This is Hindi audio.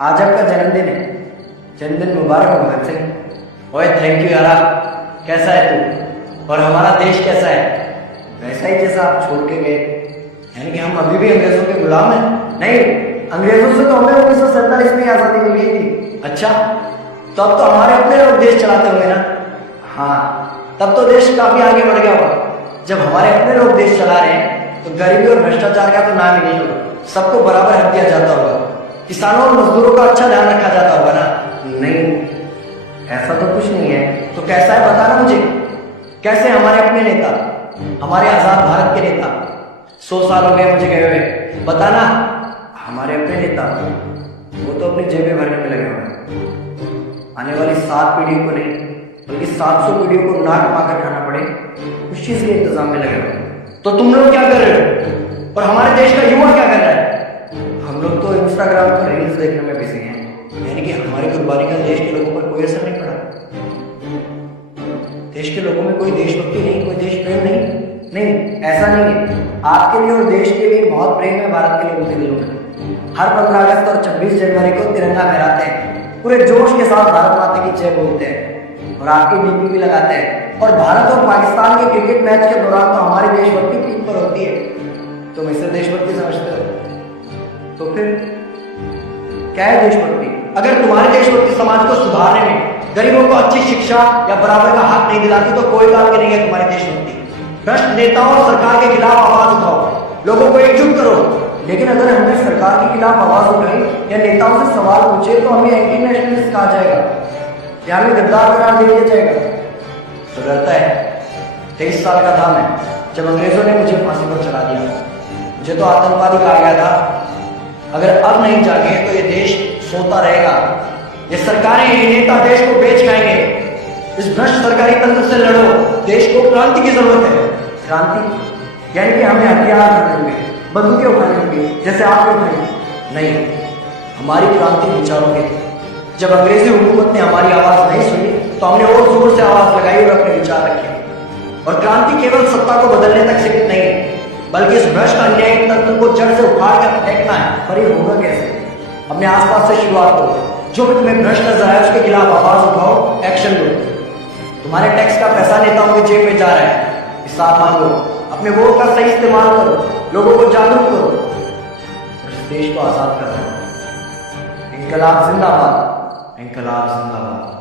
आज आपका जन्मदिन है। जन्मदिन मुबारक हो भगत सिंह। ओए थैंक यू यारा। कैसा है तू और हमारा देश कैसा है? वैसा ही जैसा आप छोड़ के गए। यानी कि हम अभी भी अंग्रेजों के गुलाम हैं? नहीं, अंग्रेजों से तो हमें 1947 में आजादी मिल गई थी। अच्छा, तो अब तो हमारे अपने लोग देश चलाते होंगे ना? हाँ, तब तो देश काफी आगे बढ़ गया होगा। जब हमारे अपने लोग देश चला रहे हैं तो गरीबी और भ्रष्टाचार का तो नाम ही नहीं होगा। सबको बराबर हक दिया जाता होगा। किसानों और मजदूरों का अच्छा ध्यान रखा जाता होगा ना? नहीं, ऐसा तो कुछ नहीं है। तो कैसा है बताना मुझे। कैसे हमारे अपने नेता, हमारे आजाद भारत के नेता, 100 साल हो गए मुझे गए हुए, बताना। हमारे अपने नेता वो तो अपनी जेबें भरने में लगे हुए हैं। आने वाली 7 पीढ़ियों को नहीं बल्कि 700 पीढ़ियों को नाक माकर खाना पड़े उस चीज के इंतजाम में लगे हुए हैं। तो तुम लोग क्या कर रहे हो और हमारे देश का युवा क्या कर रहा है? हम लोग तो इंस्टाग्राम पर रील्स देखने में बिजी हैं। यानी कि हमारी कुर्बानी का देश के लोगों पर कोई असर नहीं पड़ा। देश के लोगों में कोई देशभक्ति नहीं, कोई देश प्रेम नहीं, ऐसा नहीं है। आपके लिए और देश के लिए बहुत प्रेम है भारत के लोगों के दिलों में। हर 15 अगस्त और 26 जनवरी को तिरंगा फहराते हैं, पूरे जोश के साथ भारत माता की जय बोलते हैं और आपकी डीपी भी लगाते हैं। और भारत और पाकिस्तान के क्रिकेट मैच के दौरान तो हमारी देशभक्ति पीठ पर होती है। तुम इसे देशभक्ति समझते हो? तो फिर क्या है देशभक्ति? अगर तुम्हारी देशभक्ति समाज को सुधारने में, गरीबों को अच्छी शिक्षा या बराबर का हक नहीं दिलाती तो कोई काम की नहीं है तुम्हारी देशभक्ति। भ्रष्ट नेताओं और सरकार के खिलाफ आवाज उठाओ, लोगों को एकजुट करो। लेकिन अगर हमने सरकार के खिलाफ आवाज उठाई या नेताओं से सवाल पूछे तो हमें एंटी नेशनलिस्ट कहा जाएगा या हमें गद्दार करार दे दिया जाएगा। तो डरता है। 23 साल का था मैं जब अंग्रेजों ने मुझे फांसी पर चढ़ा दिया। मुझे तो आतंकवादी कहा गया था। अगर अब नहीं जागे तो ये देश सोता रहेगा। ये सरकारें, ये नेता देश को बेच खाएंगे। इस भ्रष्ट सरकारी तंत्र से लड़ो। देश को क्रांति की जरूरत है। क्रांति यानी कि हमें हथियार रखने होंगे, बंदूकें उठानी होंगी जैसे आपने उठाई। नहीं, हमारी क्रांति विचारों की। जब अंग्रेजी हुकूमत ने हमारी आवाज नहीं सुनी तो हमने और जोर से आवाज लगाई और अपने विचार रखे। और क्रांति केवल सत्ता को बदलने तक सीमित नहीं है बल्कि इस भ्रष्ट अन्यायी तंत्र को जड़ से उखाड़ कर फेंकना है। पर ये होगा कैसे? अपने आसपास से शुरुआत करो। जो भी तुम्हें भ्रष्ट नजर आए उसके खिलाफ आवाज उठाओ, एक्शन लो। तुम्हारे टैक्स का पैसा नेताओं की जेब में जा रहा है, हिसाब मांगो। अपने वोट का सही इस्तेमाल करो, लोगों को जागरूक करो और इस देश को आजाद करो। इंकलाब जिंदाबाद, इंकलाब जिंदाबाद।